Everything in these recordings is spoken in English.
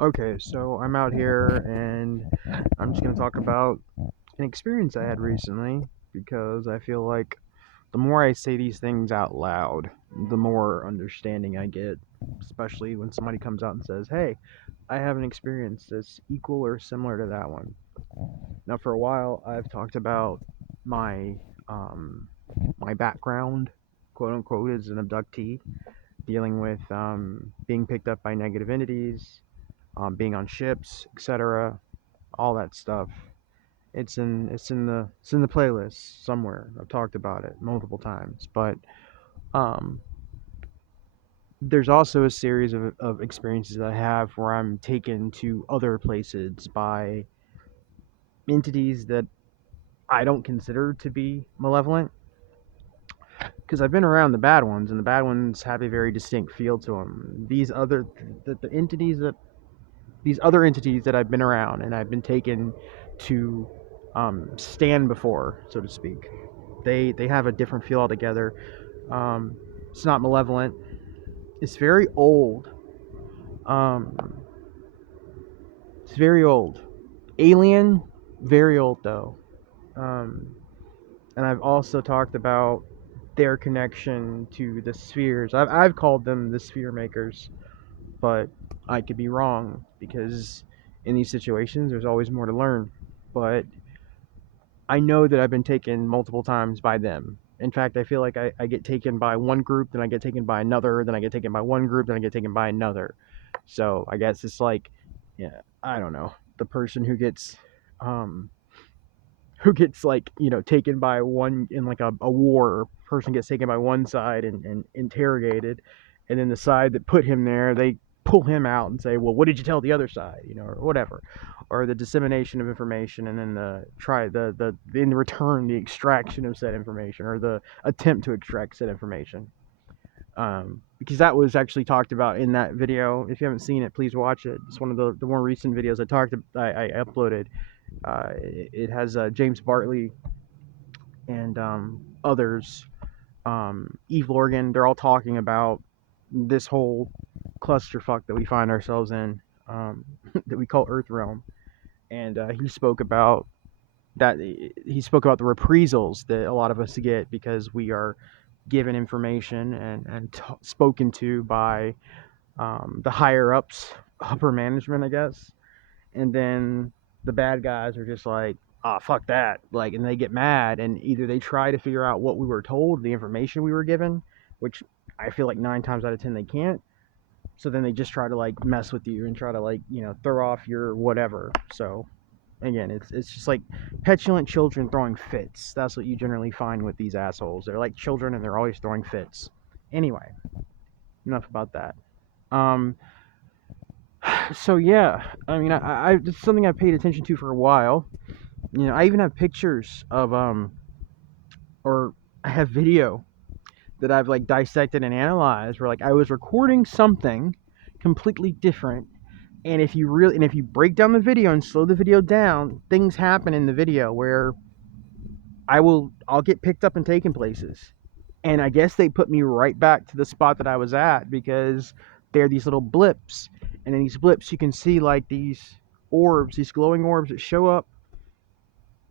Okay, so I'm out here and I'm just going to talk about an experience I had recently because I feel like the more I say these things out loud, the more understanding I get, especially when somebody comes out and says, "Hey, I have an experience that's equal or similar to that one." Now, for a while, I've talked about my um, my background, quote unquote, as an abductee, dealing with being picked up by negative entities, being on ships, etc., all that stuff. It's in the playlist somewhere. I've talked about it multiple times, but um, there's also a series of experiences that I have where I'm taken to other places by entities that I don't consider to be malevolent because I've been around the bad ones, and the bad ones have a very distinct feel to them. The entities that these other entities that I've been around and I've been taken to stand before, so to speak. They have a different feel altogether. Um, it's not malevolent. It's very old. Um, it's very old. Alien, very old though. Um, and I've also talked about their connection to the spheres. I've called them the sphere makers, but I could be wrong because in these situations there's always more to learn. But I know that I've been taken multiple times by them. In fact, I feel like I get taken by one group, then I get taken by another, then I get taken by one group, then I get taken by another. So I guess it's like, yeah, I don't know, the person um, who gets like taken by one in like a war. Person gets taken by one side and interrogated, and then the side that put him there, they pull him out and say, well, what did you tell the other side, or whatever, or the dissemination of information, and then the in return the extraction of said information, or the attempt to extract said information. Because that was actually talked about in that video. If you haven't seen it, please watch it. It's one of the more recent videos I uploaded. It has James Bartley and others, Eve Lorgan. They're all talking about this whole clusterfuck that we find ourselves in, that we call Earth Realm. And he spoke about that. He spoke about the reprisals that a lot of us get because we are given information and spoken to by the higher ups, upper management, I guess. And then the bad guys are just like, "Ah, fuck that," like, and they get mad, and either they try to figure out what we were told, the information we were given, which I feel like 9 times out of 10 they can't. So then they just try to like mess with you and try to like throw off your whatever. So again, it's just like petulant children throwing fits. That's what you generally find with these assholes. They're like children and they're always throwing fits. Anyway, enough about that. Um, so yeah, I mean, it's something I paid attention to for a while. I even have pictures of or I have video that I've like dissected and analyzed where like I was recording something completely different, and if you break down the video and slow the video down, things happen in the video where I'll get picked up and taken places. And I guess they put me right back to the spot that I was at because there are these little blips, and in these blips you can see like these orbs, these glowing orbs that show up,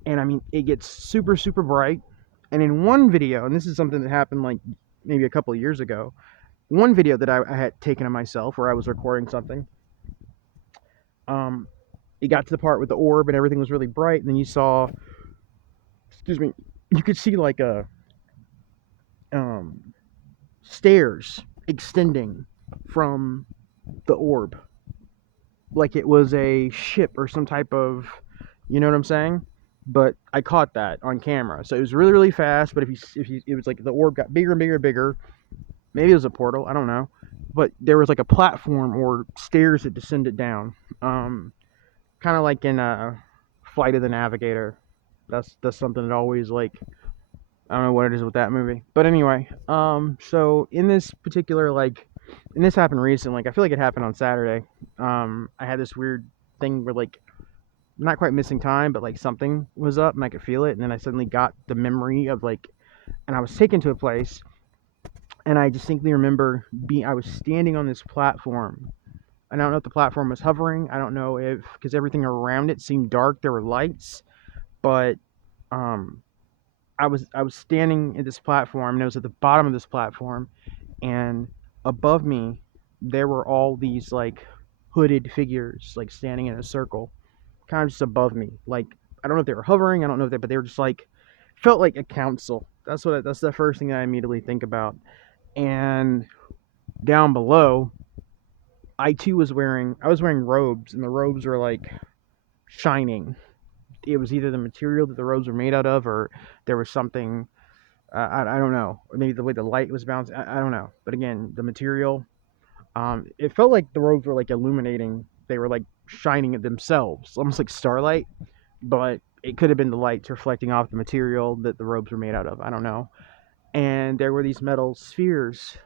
and I mean it gets super super bright. And in one video, and this is something that happened like maybe a couple of years ago, one video that I had taken of myself where I was recording something, um, it got to the part with the orb and everything was really bright, and then you saw, excuse me, you could see like a um, stairs extending from the orb, like it was a ship or some type of, you know what I'm saying? But I caught that on camera, so it was really really fast. But it was like the orb got bigger and bigger and bigger. Maybe it was a portal, I don't know. But there was like a platform or stairs that descended down, kind of like in Flight of the Navigator. That's something that always like, I don't know what it is with that movie. But anyway, so in this particular like, and this happened recently. Like I feel like it happened on Saturday. I had this weird thing where like not quite missing time, but like something was up and I could feel it, and then I suddenly got the memory of like, and I was taken to a place, and I distinctly remember being I was standing on this platform, I don't know if the platform was hovering. I don't know if, because everything around it seemed dark. There were lights, but um, I was standing at this platform, and it was at the bottom of this platform, and above me there were all these like hooded figures like standing in a circle, kind of just above me. Like I don't know if they were hovering. I don't know if they, but they were just like felt like a council. That's the first thing that I immediately think about. And down below, I was wearing robes, and the robes were like shining. It was either the material that the robes were made out of, or there was something, I don't know, or maybe the way the light was bouncing. I don't know. But again, the material, it felt like the robes were like illuminating. They were like shining at themselves, almost like starlight. But it could have been the lights reflecting off the material that the robes were made out of. I don't know. And there were these metal spheres,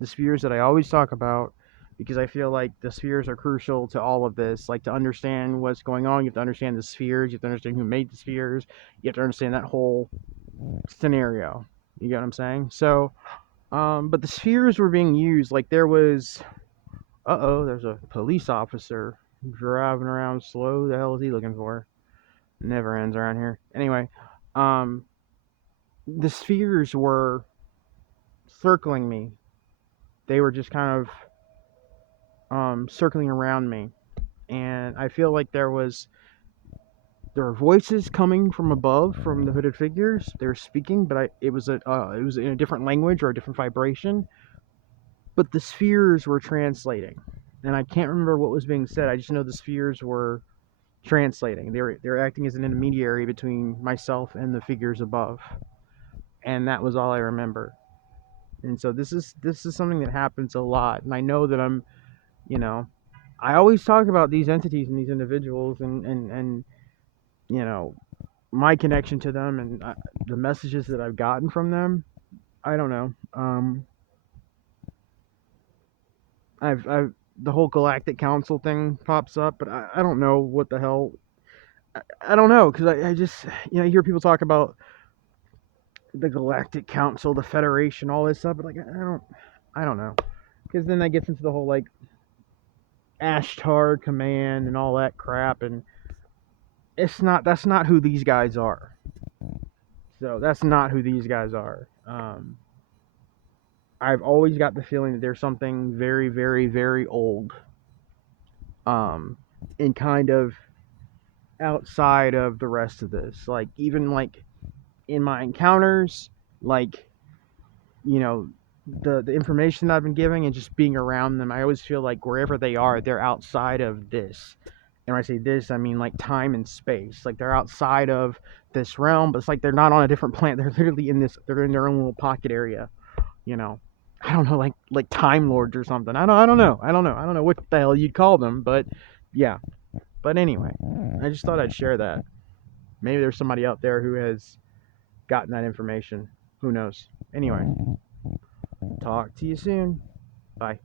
the spheres that I always talk about, because I feel like the spheres are crucial to all of this. Like to understand what's going on, you have to understand the spheres, you have to understand who made the spheres, you have to understand that whole scenario. You get what I'm saying? So, but the spheres were being used like there was. There's a police officer driving around slow. The hell is he looking for? Never ends around here. Anyway, um, the spheres were circling me. They were just kind of circling around me, and I feel like there were voices coming from above from the hooded figures. They were speaking, but it was in a different language or a different vibration. But the spheres were translating, and I can't remember what was being said. I just know the spheres were translating. They were acting as an intermediary between myself and the figures above, and that was all I remember. And so this is something that happens a lot, and I know that you know I always talk about these entities and these individuals, and you know my connection to them, and the messages that I've gotten from them. I don't know. I've the whole Galactic Council thing pops up, but I don't know what the hell. I don't know because I just I hear people talk about the Galactic Council, the Federation, all this stuff, but like I don't know, because then that gets into the whole like Ashtar Command and all that crap, and that's not who these guys are. So that's not who these guys are. I've always got the feeling that there's something very, very, very old, um, and kind of outside of the rest of this. Like even like in my encounters, like you know, the information that I've been giving and just being around them, I always feel like wherever they are, they're outside of this. And when I say this, I mean like time and space. Like they're outside of this realm, but it's like they're not on a different planet. They're literally in this. They're in their own little pocket area. You know, I don't know, like Time Lords or something. I don't know what the hell you'd call them, but yeah. But anyway, I just thought I'd share that. Maybe there's somebody out there who has gotten that information. Who knows? Anyway, talk to you soon. Bye.